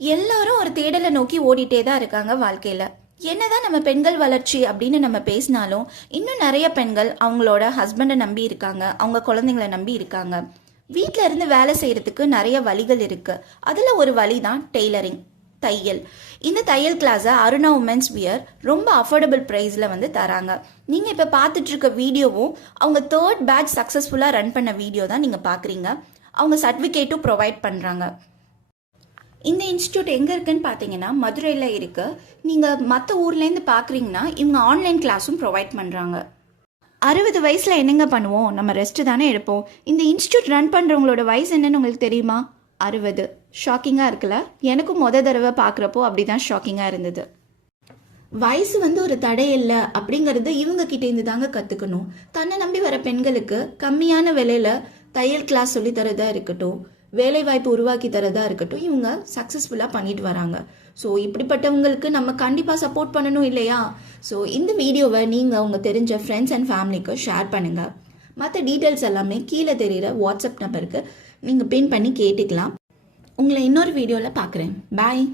எல்லாரும் ஒரு தேடலை நோக்கி ஓடிட்டே தான் இருக்காங்க வாழ்க்கையில். என்னதான் நம்ம பெண்கள் வளர்ச்சி அப்படின்னு நம்ம பேசினாலும் இன்னும் நிறைய பெண்கள் அவங்களோட ஹஸ்பண்டை நம்பி இருக்காங்க, அவங்க குழந்தைங்கள நம்பி இருக்காங்க. வீட்டில் இருந்து வேலை செய்கிறதுக்கு நிறைய வழிகள் இருக்குது. அதில் ஒரு வழி தான் டெய்லரிங், தையல். இந்த தையல் கிளாஸை அருணா உமன்ஸ் வியர் ரொம்ப அஃபோர்டபுள் ப்ரைஸில் வந்து தராங்க. நீங்கள் இப்போ பார்த்துட்டு இருக்க வீடியோவும் அவங்க 3rd பேட்ச் சக்ஸஸ்ஃபுல்லாக ரன் பண்ண வீடியோ தான் நீங்கள் பார்க்குறீங்க. அவங்க சர்டிஃபிகேட்டும் ப்ரொவைட் பண்ணுறாங்க. இந்த இன்ஸ்டியூட் எங்கே இருக்குன்னு பார்த்தீங்கன்னா மதுரையில் இருக்குது. நீங்கள் மற்ற ஊர்லேருந்து பார்க்குறீங்கன்னா இவங்க ஆன்லைன் கிளாஸும் ப்ரொவைட் பண்ணுறாங்க. 60 வயசில் என்னங்க பண்ணுவோம், நம்ம ரெஸ்ட்டு தானே எடுப்போம். இந்த இன்ஸ்டியூட் ரன் பண்ணுறவங்களோட வயசு என்னன்னு உங்களுக்கு தெரியுமா? 60. ஷாக்கிங்காக இருக்குல்ல? எனக்கும் தடவை பார்க்குறப்போ அப்படி தான் ஷாக்கிங்காக இருந்தது. வயசு வந்து ஒரு தடை இல்லை அப்படிங்கிறது இவங்க கிட்டேருந்து தாங்க கற்றுக்கணும். தன்னை நம்பி வர பெண்களுக்கு கம்மியான விலையில் தையல் கிளாஸ் சொல்லி தரதா இருக்கட்டும், வேலை வாய்ப்பு உருவாக்கி தரதா இருக்கட்டும், இவங்க சக்ஸஸ்ஃபுல்லாக பண்ணிட்டு வராங்க. ஸோ இப்படிப்பட்டவங்களுக்கு நம்ம கண்டிப்பாக சப்போர்ட் பண்ணணும் இல்லையா? ஸோ இந்த வீடியோவை நீங்கள் அவங்க தெரிஞ்ச ஃப்ரெண்ட்ஸ் அண்ட் ஃபேமிலிக்கு ஷேர் பண்ணுங்கள். மற்ற டீட்டெயில்ஸ் எல்லாமே கீழே தெரிகிற வாட்ஸ்அப் நம்பருக்கு நீங்கள் பின் பண்ணி கேட்டுக்கலாம். உங்களை இன்னொரு வீடியோவில் பார்க்குறேன். பாய்.